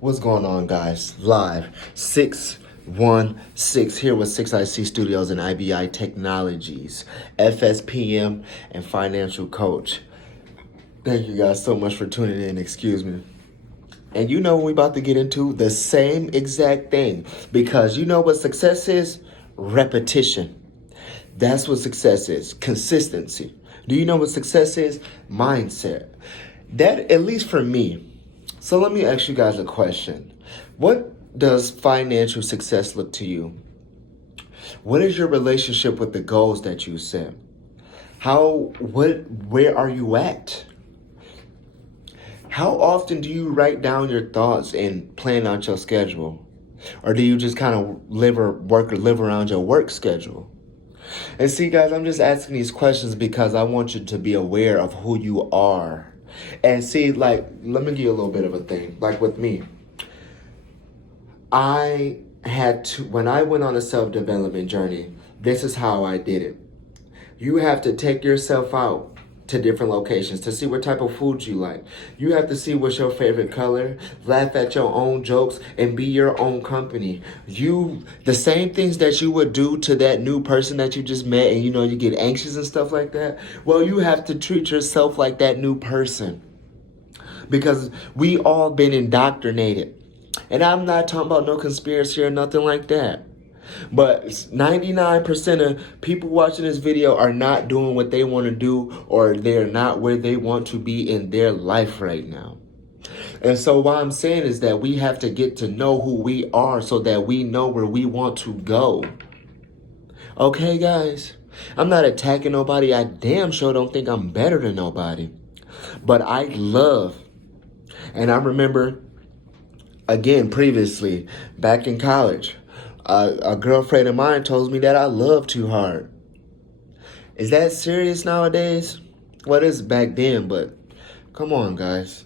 What's going on, guys? Live 616 here with 6IC Studios and IBI Technologies, FSPM, and Financial Coach. Thank you guys so much for tuning in. Excuse me. And you know what we're about to get into? The same exact thing. Because you know what success is? Repetition. That's what success is. Consistency. Do you know what success is? Mindset. That, at least for me. So let me ask you guys a question. What does financial success look to you? What is your relationship with the goals that you set? Where are you at? How often do you write down your thoughts and plan out your schedule? Or do you just kind of live around your work schedule? And see, guys, I'm just asking these questions because I want you to be aware of who you are. And see, let me give you a little bit of a thing. Like with me, when I went on a self-development journey, this is how I did it. You have to take yourself out to different locations to see what type of food you like. You have to see what's your favorite color, laugh at your own jokes, and be your own company. The same things that you would do to that new person that you just met and you get anxious and stuff like that. Well, you have to treat yourself like that new person. Because we all been indoctrinated. And I'm not talking about no conspiracy or nothing like that. But 99% of people watching this video are not doing what they want to do, or they're not where they want to be in their life right now. And so what I'm saying is that we have to get to know who we are so that we know where we want to go. Okay, guys? I'm not attacking nobody. I damn sure don't think I'm better than nobody. But I love, and I remember, again, previously, back in college, a girlfriend of mine told me that I love too hard. Is that serious nowadays? Well, it is back then, but come on, guys.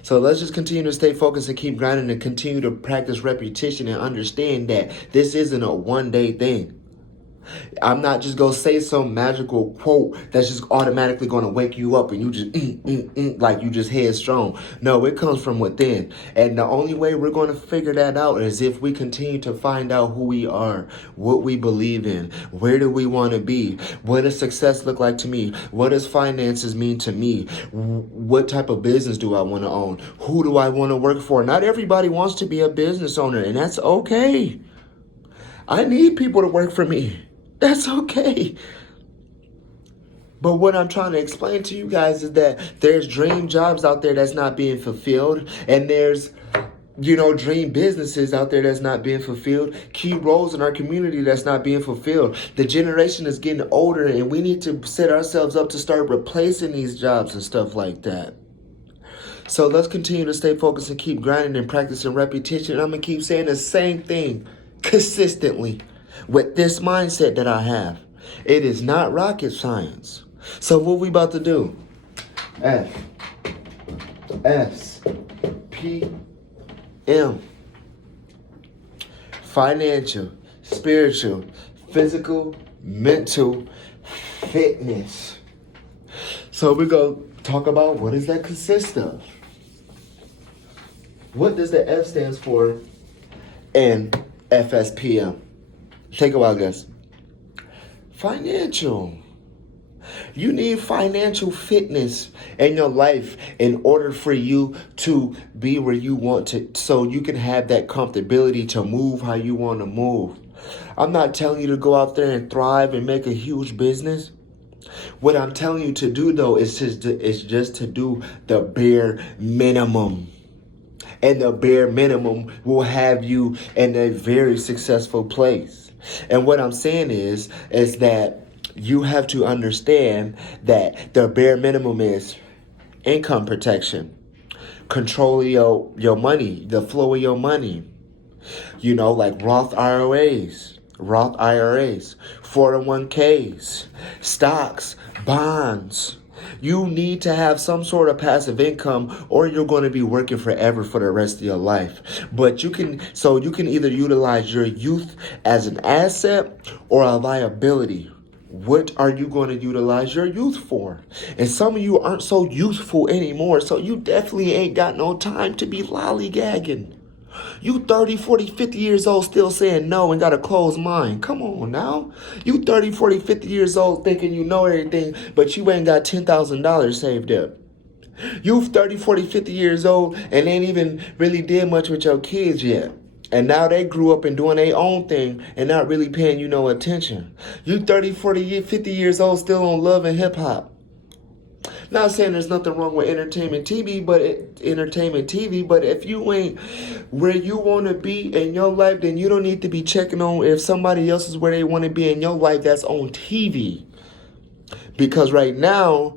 So let's just continue to stay focused and keep grinding and continue to practice repetition and understand that this isn't a one-day thing. I'm not just going to say some magical quote that's just automatically going to wake you up and you just, like you just headstrong. No, it comes from within. And the only way we're going to figure that out is if we continue to find out who we are, what we believe in, where do we want to be, what does success look like to me, what does finances mean to me, what type of business do I want to own, who do I want to work for. Not everybody wants to be a business owner, and that's okay. I need people to work for me. That's okay. But what I'm trying to explain to you guys is that there's dream jobs out there that's not being fulfilled. And there's, dream businesses out there that's not being fulfilled. Key roles in our community that's not being fulfilled. The generation is getting older and we need to set ourselves up to start replacing these jobs and stuff like that. So let's continue to stay focused and keep grinding and practicing repetition. And I'm going to keep saying the same thing consistently. With this mindset that I have, it is not rocket science. So what we about to do? FSPM. Financial, spiritual, physical, mental, fitness. So we're going to talk about what does that consist of? What does the F stands for in FSPM? Take a while, guys. Financial. You need financial fitness in your life in order for you to be where you want to, so you can have that comfortability to move how you want to move. I'm not telling you to go out there and thrive and make a huge business. What I'm telling you to do, though, is just to do the bare minimum. And the bare minimum will have you in a very successful place. And what I'm saying is that you have to understand that the bare minimum is income protection, control your money, the flow of your money, like Roth IRAs, 401ks, stocks, bonds. You need to have some sort of passive income or you're going to be working forever for the rest of your life. But you can either utilize your youth as an asset or a liability. What are you going to utilize your youth for? And some of you aren't so youthful anymore, so you definitely ain't got no time to be lollygagging. You 30, 40, 50 years old still saying no and got a closed mind. Come on now. You 30, 40, 50 years old thinking you know everything, but you ain't got $10,000 saved up. You 30, 40, 50 years old and ain't even really did much with your kids yet. And now they grew up and doing their own thing and not really paying you no attention. You 30, 40, 50 years old still on love and hip hop. Not saying there's nothing wrong with entertainment TV, but if you ain't where you want to be in your life, then you don't need to be checking on if somebody else is where they want to be in your life that's on TV. Because right now,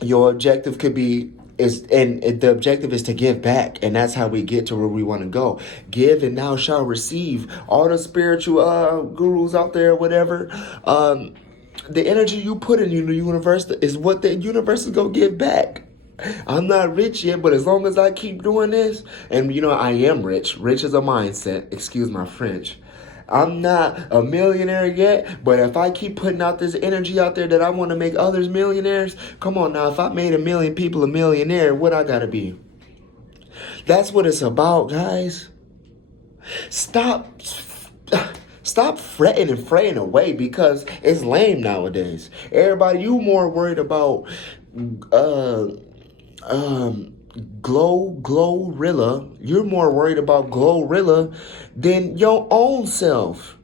your objective could be the objective is to give back, and that's how we get to where we want to go. Give and thou shalt receive. All the spiritual gurus out there, whatever, the energy you put in the universe is what the universe is gonna give back. I'm not rich yet, but as long as I keep doing this, and I am rich. Rich is a mindset. Excuse my French. I'm not a millionaire yet, but if I keep putting out this energy out there that I want to make others millionaires, come on now, if I made 1 million people a millionaire, what I gotta be? That's what it's about, guys. Stop fretting and fraying away because it's lame nowadays. Everybody, you more worried about Glorilla. You're more worried about Glorilla than your own self.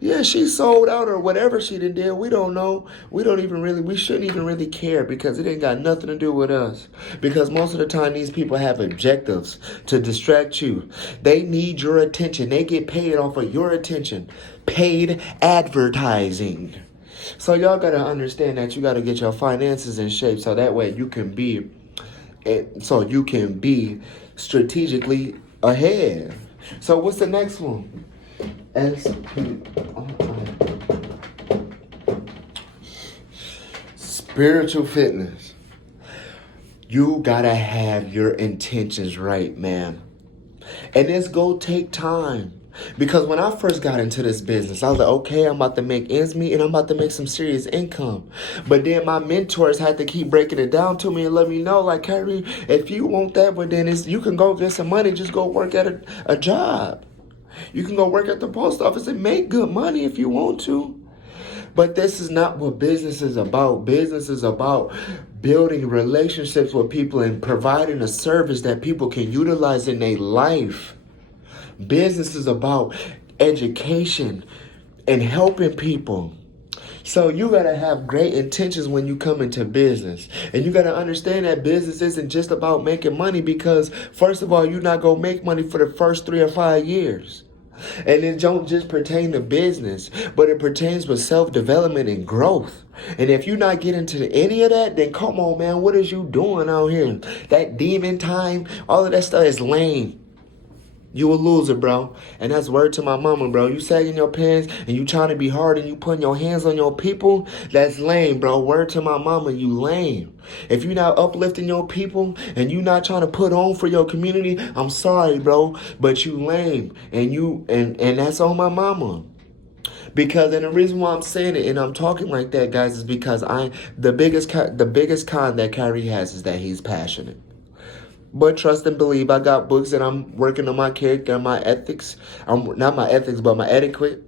Yeah, she sold out or whatever she did. We don't know. We shouldn't even really care because it ain't got nothing to do with us. Because most of the time these people have objectives to distract you. They need your attention. They get paid off of your attention. Paid advertising. So y'all got to understand that you got to get your finances in shape so that way you can be strategically ahead. So what's the next one? FSPM. Spiritual fitness. You gotta have your intentions right, man. And it's gonna take time. Because when I first got into this business, I was like, okay, I'm about to make ends meet and I'm about to make some serious income. But then my mentors had to keep breaking it down to me and let me know, like, Kyrie, if you want that, but then you can go get some money, just go work at a job. You can go work at the post office and make good money if you want to. But this is not what business is about. Business is about building relationships with people and providing a service that people can utilize in their life. Business is about education and helping people. So you got to have great intentions when you come into business. And you got to understand that business isn't just about making money because, first of all, you're not going to make money for the first 3 or 5 years. And it don't just pertain to business, but it pertains with self-development and growth. And if you're not getting to any of that, then come on, man, what is you doing out here? That demon time, all of that stuff is lame. You a loser, bro. And that's word to my mama, bro. You sagging your pants and you trying to be hard and you putting your hands on your people, that's lame, bro. Word to my mama, you lame. If you're not uplifting your people and you not trying to put on for your community, I'm sorry, bro, but you lame. And that's on my mama. Because, and the reason why I'm saying it and I'm talking like that, guys, is because the biggest con that Kyrie has is that he's passionate. But trust and believe, I got books and I'm working on my character and my ethics. Not my ethics, but my etiquette.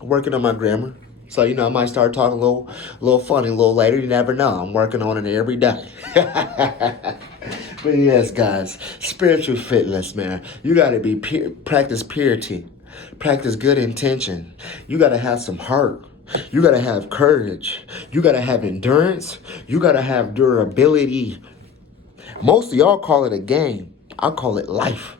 Working on my grammar. So, I might start talking a little funny a little later. You never know. I'm working on it every day. But yes, guys, spiritual fitness, man. You got to practice purity. Practice good intention. You got to have some heart. You got to have courage. You got to have endurance. You got to have durability. Most of y'all call it a game. I call it life.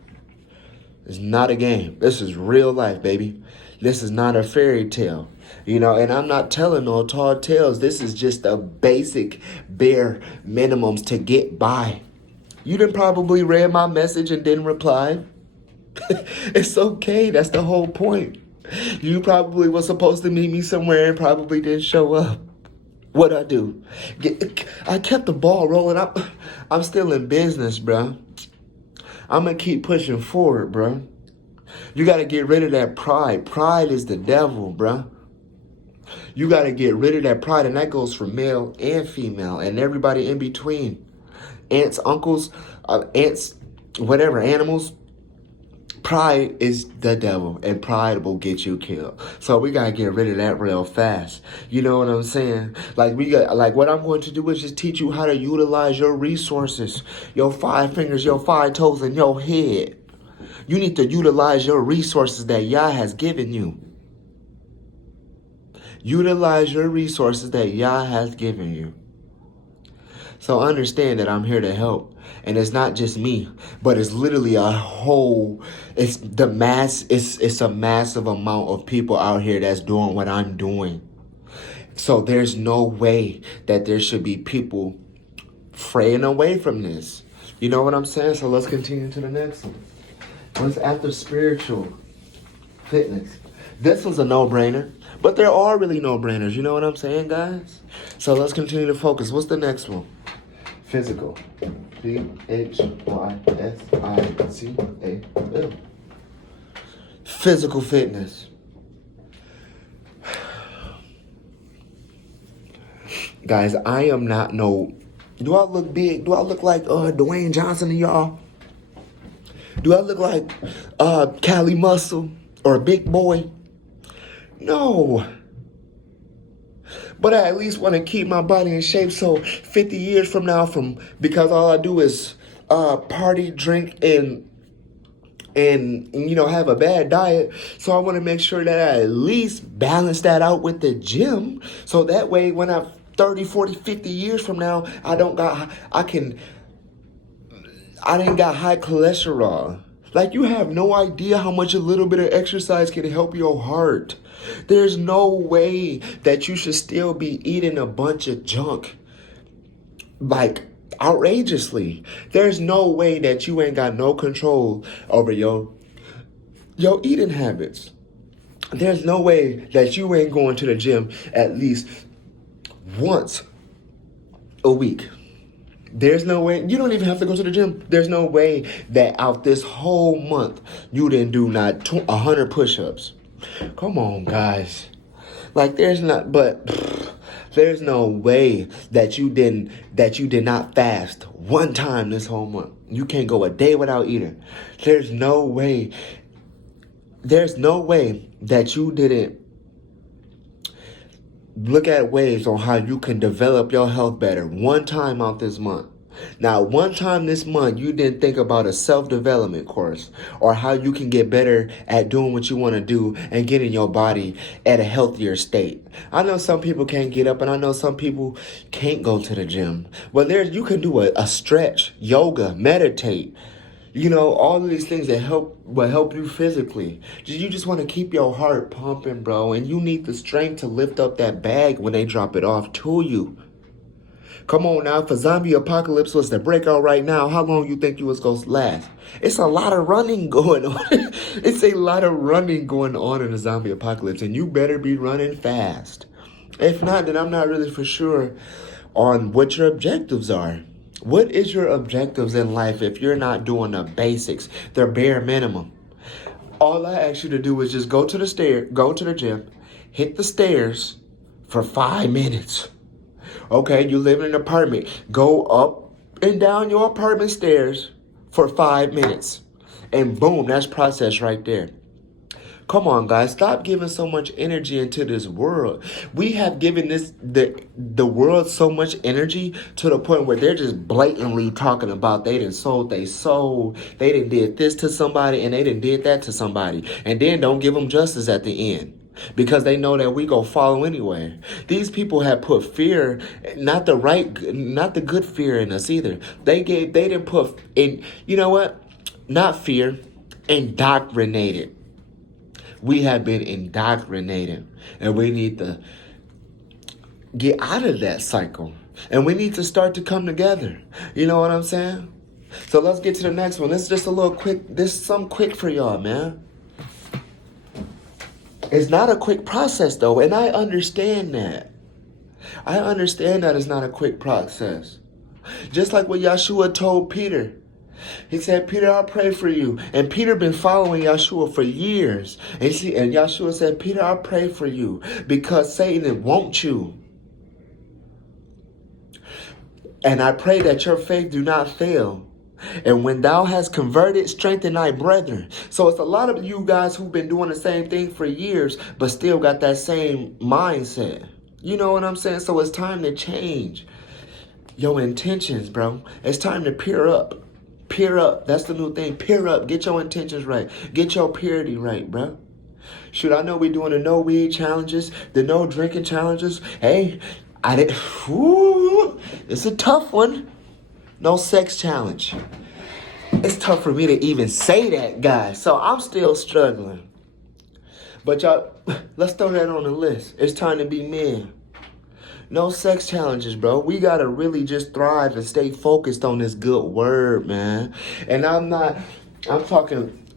It's not a game. This is real life, baby. This is not a fairy tale. And I'm not telling no tall tales. This is just the basic bare minimums to get by. You didn't probably read my message and didn't reply. It's okay. That's the whole point. You probably was supposed to meet me somewhere and probably didn't show up. What'd I do? I kept the ball rolling. I'm still in business, bro. I'm going to keep pushing forward, bro. You got to get rid of that pride. Pride is the devil, bro. You got to get rid of that pride, and that goes for male and female and everybody in between. Aunts, uncles, aunts, whatever, animals. Pride is the devil, and pride will get you killed. So we gotta get rid of that real fast. You know what I'm saying? Like what I'm going to do is just teach you how to utilize your resources, your 5 fingers, your 5 toes, and your head. You need to utilize your resources that Yah has given you. Utilize your resources that Yah has given you. So understand that I'm here to help. And it's not just me, but it's literally it's a massive amount of people out here that's doing what I'm doing. So there's no way that there should be people fraying away from this. You know what I'm saying? So let's continue to the next one. What's after spiritual fitness? This one's a no-brainer, but there are really no-brainers. You know what I'm saying, guys? So let's continue to focus. What's the next one? Physical. Physical. Physical fitness. Guys, I am not no... Do I look big? Do I look like Dwayne Johnson to y'all? Do I look like Cali Muscle or Big Boy? No. But I at least want to keep my body in shape so 50 years from now, because all I do is party, drink, and have a bad diet. So I want to make sure that I at least balance that out with the gym. So that way when I'm 30, 40, 50 years from now, I didn't got high cholesterol. Like, you have no idea how much a little bit of exercise can help your heart. There's no way that you should still be eating a bunch of junk, like, outrageously. There's no way that you ain't got no control over your eating habits. There's no way that you ain't going to the gym at least once a week. There's no way. You don't even have to go to the gym. There's no way that out this whole month you didn't do not 100 push-ups. Come on, guys. Like, there's no way that you did not fast one time this whole month. You can't go a day without eating. There's no way that you didn't look at ways on how you can develop your health better one time out this month. Now, one time this month, you didn't think about a self-development course or how you can get better at doing what you want to do and getting your body at a healthier state. I know some people can't get up, and I know some people can't go to the gym. But you can do a stretch, yoga, meditate. All of these things that will help you physically. You just want to keep your heart pumping, bro. And you need the strength to lift up that bag when they drop it off to you. Come on now, if a zombie apocalypse was to break out right now, how long you think you was going to last? It's a lot of running going on. It's a lot of running going on in a zombie apocalypse, and you better be running fast. If not, then I'm not really for sure on what your objectives are. What is your objectives in life if you're not doing the basics, the bare minimum? All I ask you to do is just go to the gym, hit the stairs for 5 minutes. Okay, you live in an apartment. Go up and down your apartment stairs for 5 minutes. And boom, that's process right there. Come on, guys. Stop giving so much energy into this world. We have given the world so much energy to the point where they're just blatantly talking about they done sold they soul. They done did this to somebody and they done did that to somebody. And then don't give them justice at the end. Because they know that we go follow anyway. These people have put fear, not the good fear in us either. They didn't put in, you know what? Not fear, indoctrinated. We have been indoctrinated, and we need to get out of that cycle. And we need to start to come together. You know what I'm saying? So let's get to the next one. This is just a little quick. This is some quick for y'all, man. It's not a quick process, though, and I understand that. I understand that it's not a quick process. Just like what Yeshua told Peter. He said, Peter, I'll pray for you. And Peter been following Yeshua for years. And Yeshua said, Peter, I'll pray for you because Satan wants you. And I pray that your faith do not fail. And when thou hast converted, strengthen thy brethren. So it's a lot of you guys who've been doing the same thing for years, but still got that same mindset. You know what I'm saying? So it's time to change your intentions, bro. It's time to peer up. Peer up. That's the new thing. Peer up. Get your intentions right. Get your purity right, bro. Shoot, I know we doing the no weed challenges, the no drinking challenges. Hey, it's a tough one. No sex challenge. It's tough for me to even say that, guys. So I'm still struggling. But y'all, let's throw that on the list. It's time to be men. No sex challenges, bro. We got to really just thrive and stay focused on this good word, man. And I'm talking,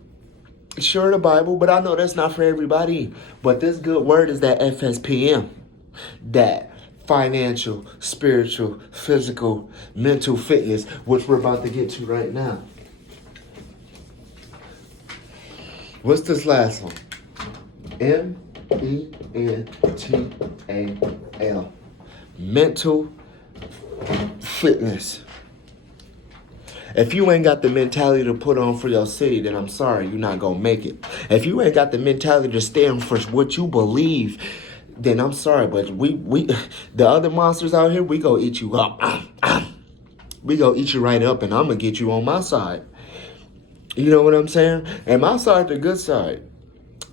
sure, the Bible, but I know that's not for everybody. But this good word is that FSPM. That financial, spiritual, physical, mental fitness, which we're about to get to right now. What's this last one? MENTAL. Mental fitness. If you ain't got the mentality to put on for your city, then I'm sorry, you're not going to make it. If you ain't got the mentality to stand for what you believe, then I'm sorry, but we the other monsters out here, we go eat you up. We go eat you right up, and I'm going to get you on my side. You know what I'm saying? And my side, the good side.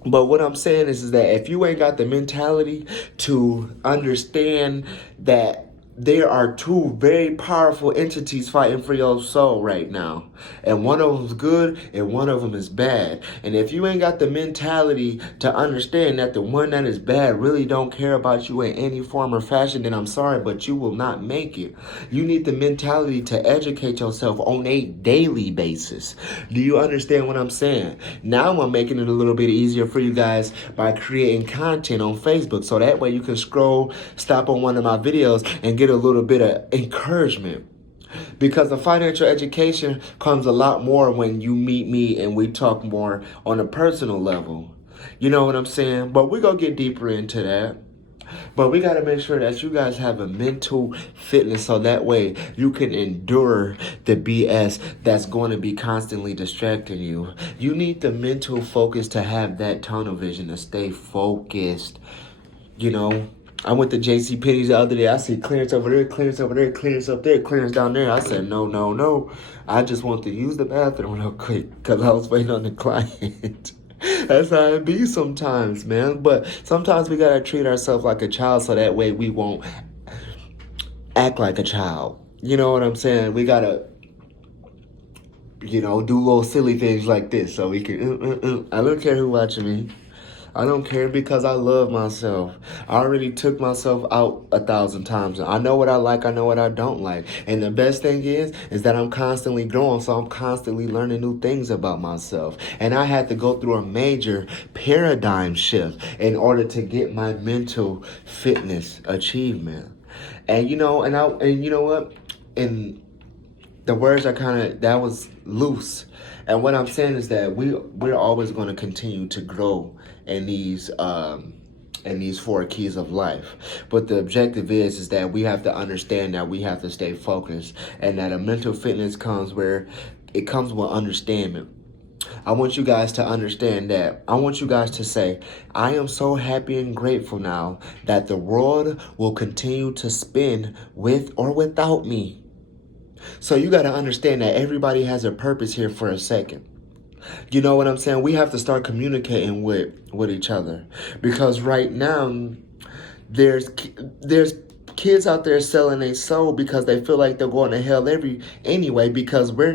But what I'm saying is that if you ain't got the mentality to understand that there are two very powerful entities fighting for your soul right now. And one of them is good and one of them is bad. And if you ain't got the mentality to understand that the one that is bad really don't care about you in any form or fashion, then I'm sorry, but you will not make it. You need the mentality to educate yourself on a daily basis. Do you understand what I'm saying? Now I'm making it a little bit easier for you guys by creating content on Facebook. So that way you can scroll, stop on one of my videos and get a little bit of encouragement. Because the financial education comes a lot more when you meet me and we talk more on a personal level. You know what I'm saying? But we're going to get deeper into that. But we got to make sure that you guys have a mental fitness so that way you can endure the BS that's going to be constantly distracting you. You need the mental focus to have that tunnel vision, to stay focused. You know, I went to JCPenney's the other day. I see clearance over there, clearance over there, clearance up there, clearance down there. I said, no. I just want to use the bathroom real quick because I was waiting on the client. That's how it be sometimes, man. But sometimes we got to treat ourselves like a child so that way we won't act like a child. You know what I'm saying? We got to, do little silly things like this so we can, I don't care who's watching me. I don't care because I love myself. I already took myself out 1,000 times. I know what I like. I know what I don't like. And the best thing is that I'm constantly growing. So I'm constantly learning new things about myself. And I had to go through a major paradigm shift in order to get my mental fitness achievement. And you know what? And the words are that was loose. And what I'm saying is that we're always going to continue to grow in these 4 keys of life. But the objective is that we have to understand that we have to stay focused, and that a mental fitness comes with understanding. I want you guys to understand that. I want you guys to say, I am so happy and grateful now that the world will continue to spin with or without me. So you got to understand that everybody has a purpose here for a second. You know what I'm saying? We have to start communicating with each other. Because right now, there's kids out there selling their soul because they feel like they're going to hell anyway because we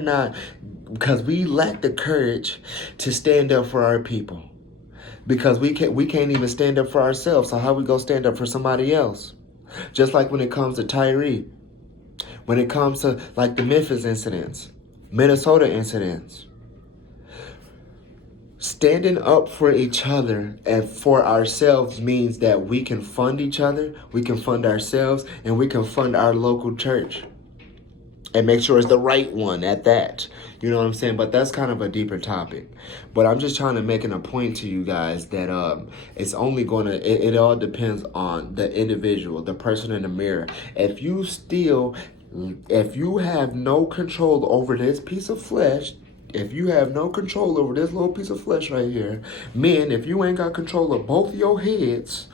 lack the courage to stand up for our people. Because we can't even stand up for ourselves. So how we go stand up for somebody else? Just like when it comes to Tyree. When it comes to like the Memphis incidents, Minnesota incidents. Standing up for each other and for ourselves means that we can fund each other, we can fund ourselves, and we can fund our local church. and make sure it's the right one at that. You know what I'm saying? But that's kind of a deeper topic. But I'm just trying to making a point to you guys that it's only gonna it all depends on the individual, the person in the mirror. If you have no control over this piece of flesh, if you have no control over this little piece of flesh right here, men, if you ain't got control of both your heads,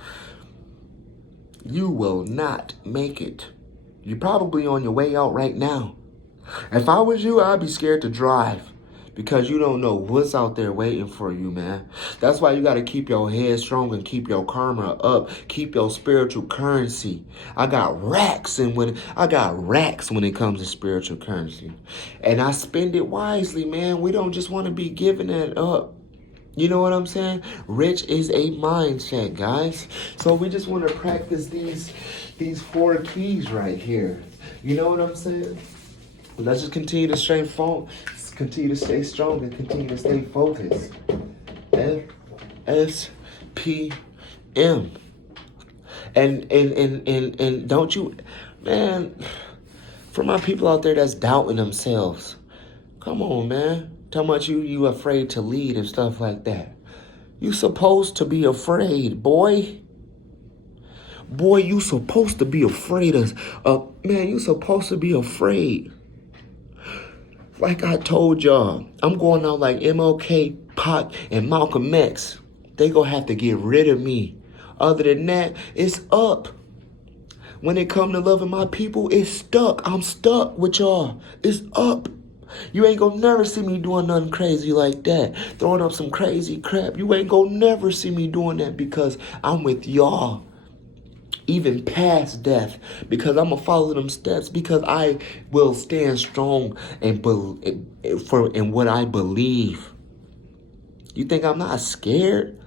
you will not make it. You're probably on your way out right now. If I was you, I'd be scared to drive because you don't know what's out there waiting for you, man. That's why you got to keep your head strong and keep your karma up. Keep your spiritual currency. I got racks when it comes to spiritual currency. And I spend it wisely, man. We don't just want to be giving it up. You know what I'm saying? Rich is a mindset, guys. So we just want to practice these 4 keys right here. You know what I'm saying? Let's just continue to stay strong and continue to stay focused. FSPM. And don't you, man, for my people out there that's doubting themselves, come on, man. How much you afraid to lead and stuff like that. You supposed to be afraid, boy. Boy, you supposed to be afraid man, you supposed to be afraid. Like I told y'all, I'm going out like MLK, Pac, and Malcolm X. They gonna have to get rid of me. Other than that, it's up. When it come to loving my people, it's stuck. I'm stuck with y'all. It's up. You ain't gonna never see me doing nothing crazy like that. Throwing up some crazy crap. You ain't gonna never see me doing that because I'm with y'all. Even past death, because I'm gonna follow them steps, because I will stand strong in what I believe. You think I'm not scared?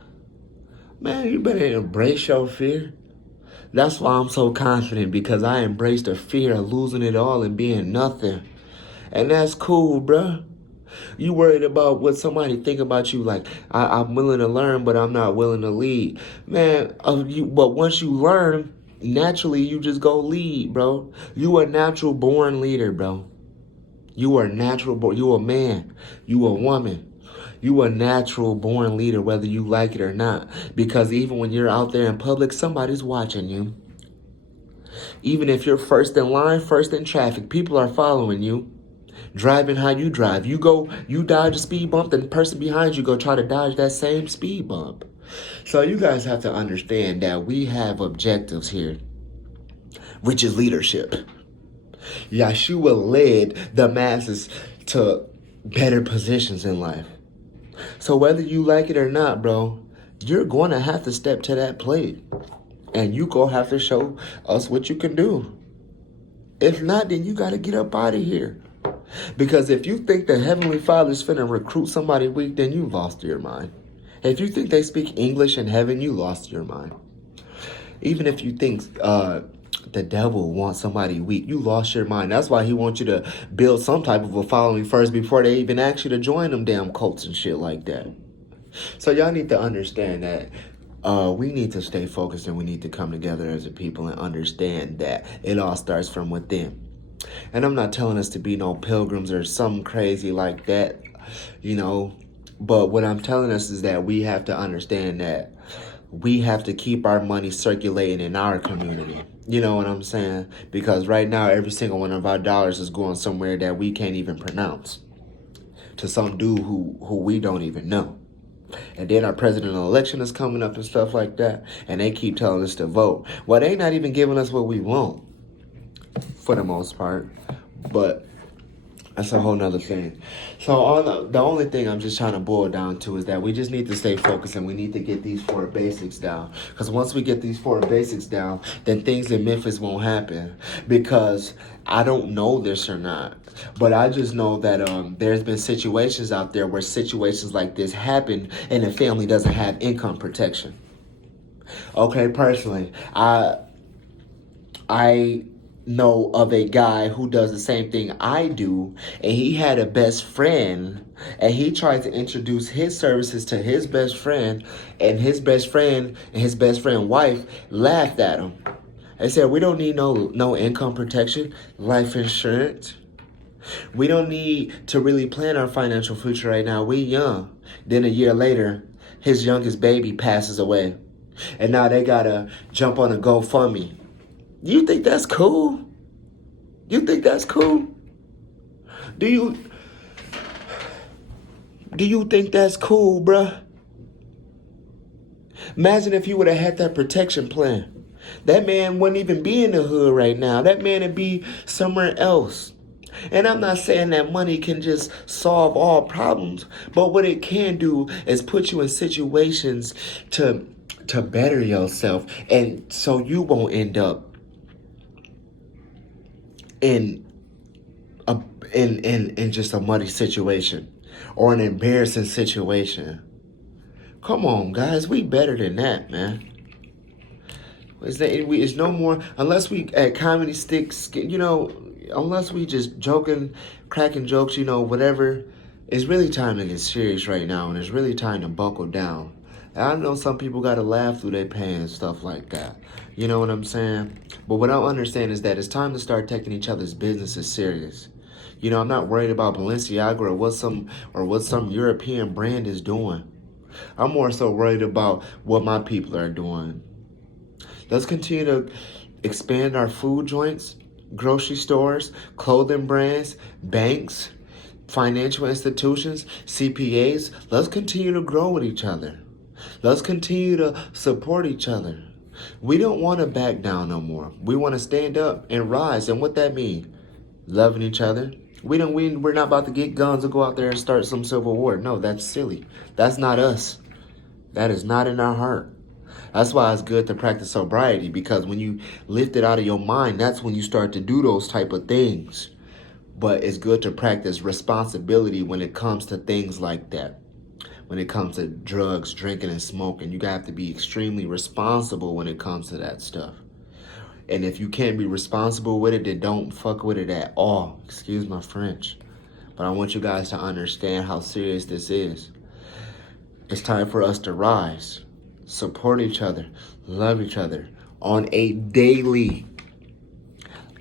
Man, you better embrace your fear. That's why I'm so confident, because I embrace the fear of losing it all and being nothing. And that's cool, bruh. You worried about what somebody think about you, like, I'm willing to learn, but I'm not willing to lead. Man, but once you learn, naturally you just go lead, bro. You a natural born leader, bro. You are natural born. You a man. You a woman. You a natural born leader, whether you like it or not. Because even when you're out there in public, somebody's watching you. Even if you're first in line, first in traffic, people are following you. Driving how you drive. You dodge a speed bump, then the person behind you go try to dodge that same speed bump. So you guys have to understand that we have objectives here, which is leadership. Yeshua led the masses to better positions in life. So whether you like it or not, bro, you're going to have to step to that plate. And you going to have to show us what you can do. If not, then you got to get up out of here. Because if you think the Heavenly Father's finna recruit somebody weak, then you lost your mind. If you think they speak English in heaven, you lost your mind. Even if you think the devil wants somebody weak, you lost your mind. That's why he wants you to build some type of a following first before they even ask you to join them damn cults and shit like that. So y'all need to understand that we need to stay focused, and we need to come together as a people and understand that it all starts from within. And I'm not telling us to be no pilgrims or something crazy like that, you know. But what I'm telling us is that we have to understand that we have to keep our money circulating in our community. You know what I'm saying? Because right now, every single one of our dollars is going somewhere that we can't even pronounce. To some dude who we don't even know. And then our presidential election is coming up and stuff like that. And they keep telling us to vote. Well, they not even giving us what we want. For the most part. But that's a whole nother thing. So the only thing I'm just trying to boil down to is that we just need to stay focused, and we need to get these 4 basics down. Because once we get these 4 basics down, then things in Memphis won't happen. Because I don't know this or not, but I just know that there's been situations out there where situations like this happen and the family doesn't have income protection. Okay, personally, I know of a guy who does the same thing I do, and he had a best friend, and he tried to introduce his services to his best friend, and his best friend and his best friend wife laughed at him. They said, we don't need no income protection, life insurance. We don't need to really plan our financial future right now. We young. Then a year later, his youngest baby passes away. And now they gotta jump on a GoFundMe. You think that's cool? You think that's cool? Do you think that's cool, bruh? Imagine if you would have had that protection plan. That man wouldn't even be in the hood right now. That man would be somewhere else. And I'm not saying that money can just solve all problems, but what it can do is put you in situations to better yourself, and so you won't end up in a in just a muddy situation or an embarrassing situation. Come on, guys, we better than that, man. It's no more, unless we at comedy sticks, unless we just joking, cracking jokes, whatever. It's really time to get serious right now, and it's really time to buckle down. And I know some people got to laugh through their pain and stuff like that. You know what I'm saying? But what I understand is that it's time to start taking each other's businesses serious. I'm not worried about Balenciaga or what some European brand is doing. I'm more so worried about what my people are doing. Let's continue to expand our food joints, grocery stores, clothing brands, banks, financial institutions, CPAs. Let's continue to grow with each other. Let's continue to support each other. We don't want to back down no more. We want to stand up and rise. And what that means? Loving each other. We're not about to get guns and go out there and start some civil war. No, that's silly. That's not us. That is not in our heart. That's why it's good to practice sobriety, because when you lift it out of your mind, that's when you start to do those type of things. But it's good to practice responsibility when it comes to things like that. When it comes to drugs, drinking, and smoking, you have to be extremely responsible when it comes to that stuff. And if you can't be responsible with it, then don't fuck with it at all. Excuse my French. But I want you guys to understand how serious this is. It's time for us to rise. Support each other, love each other on a daily.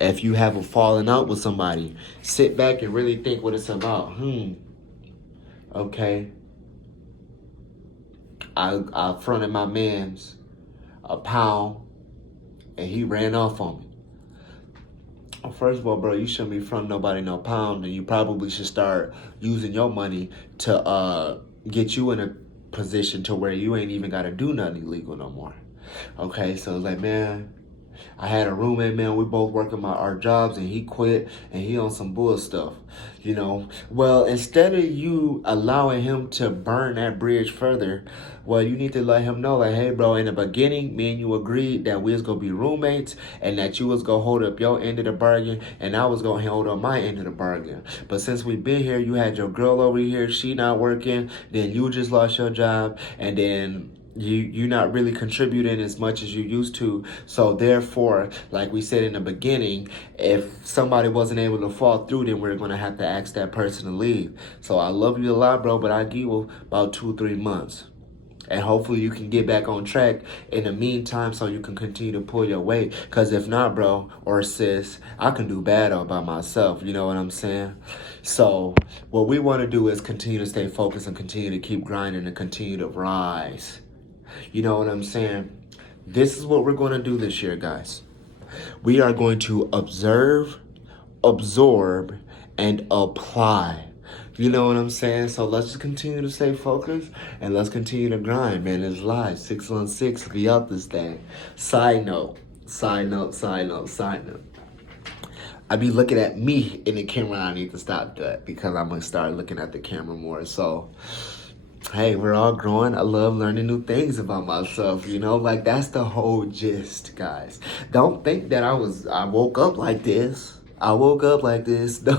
If you have a falling out with somebody, sit back and really think what it's about. Okay. I fronted my mans a pound and he ran off on me. Well, first of all, bro, you shouldn't be fronting nobody no pound, and you probably should start using your money to get you in a position to where you ain't even got to do nothing illegal no more. Okay, so like, man, I had a roommate, man, we both working our jobs, and he quit, and he on some bull stuff, Well, instead of you allowing him to burn that bridge further, well, you need to let him know, like, hey, bro, in the beginning, me and you agreed that we was going to be roommates, and that you was going to hold up your end of the bargain, and I was going to hold up my end of the bargain. But since we've been here, you had your girl over here, she not working, then you just lost your job, and then you're not really contributing as much as you used to. So therefore, like we said in the beginning, if somebody wasn't able to fall through, then we're going to have to ask that person to leave. So I love you a lot, bro, but I give you about 2-3 months. And hopefully you can get back on track in the meantime, so you can continue to pull your weight. Because if not, bro or sis, I can do bad all by myself. You know what I'm saying? So what we want to do is continue to stay focused and continue to keep grinding and continue to rise. You know what I'm saying? This is what we're going to do this year, guys. We are going to observe, absorb, and apply. You know what I'm saying? So let's just continue to stay focused, and let's continue to grind, man. It's live, 616, be out this thing. Side note. I be looking at me in the camera. I need to stop that, because I'm going to start looking at the camera more. So, hey, we're all growing. I love learning new things about myself, like that's the whole gist, guys. Don't think that I woke up like this. No,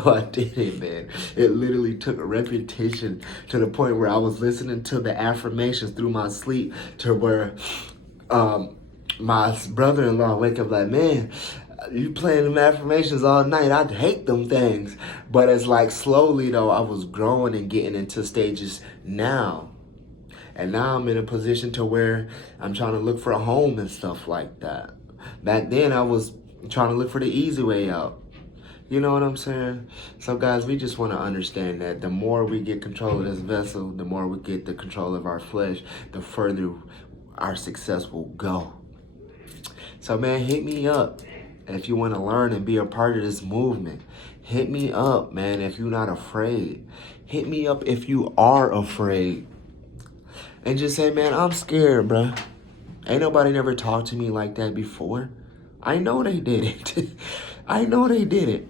I didn't, man. It literally took a reputation to the point where I was listening to the affirmations through my sleep, to where my brother-in-law wake up like, man, you playing them affirmations all night. I'd hate them things. But it's like slowly, though, I was growing and getting into stages now. And now I'm in a position to where I'm trying to look for a home and stuff like that. Back then, I was trying to look for the easy way out. You know what I'm saying? So guys, we just want to understand that the more we get control of this vessel, the more we get the control of our flesh, the further our success will go. So man, hit me up if you want to learn and be a part of this movement. Hit me up, man, if you're not afraid. Hit me up if you are afraid. And just say, man, I'm scared, bruh. Ain't nobody never talked to me like that before. I know they did it. I know they did it.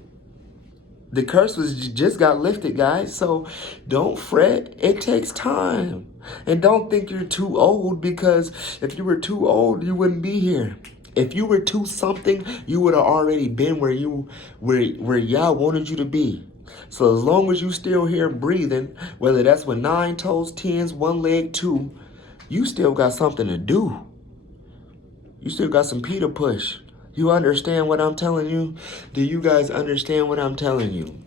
The curse was just got lifted, guys. So don't fret. It takes time. And don't think you're too old, because if you were too old, you wouldn't be here. If you were too something, you would have already been where Yah wanted you to be. So as long as you still here breathing, whether that's with 9 toes, 10s, 1 leg, 2, you still got something to do. You still got some pee to push. You understand what I'm telling you? Do you guys understand what I'm telling you?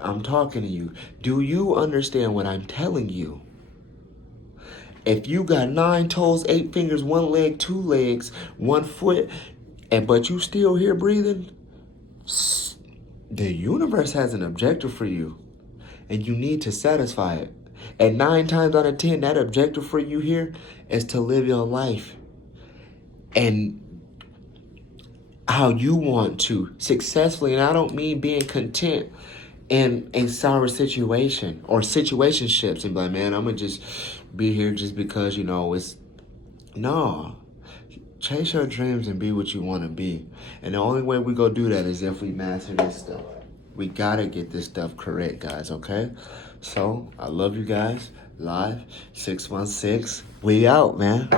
I'm talking to you. Do you understand what I'm telling you? If you got 9 toes, 8 fingers, 1 leg, 2 legs, 1 foot, but you still here breathing, the universe has an objective for you, and you need to satisfy it. And 9 times out of 10, that objective for you here is to live your life and how you want to successfully. And I don't mean being content in a sour situation or situationships and be like, man, I'm gonna just be here just because, you know, it's no. Chase your dreams and be what you want to be. And the only way we go do that is if we master this stuff. We gotta get this stuff correct, guys, okay? So I love you guys. Live 616. We out, man.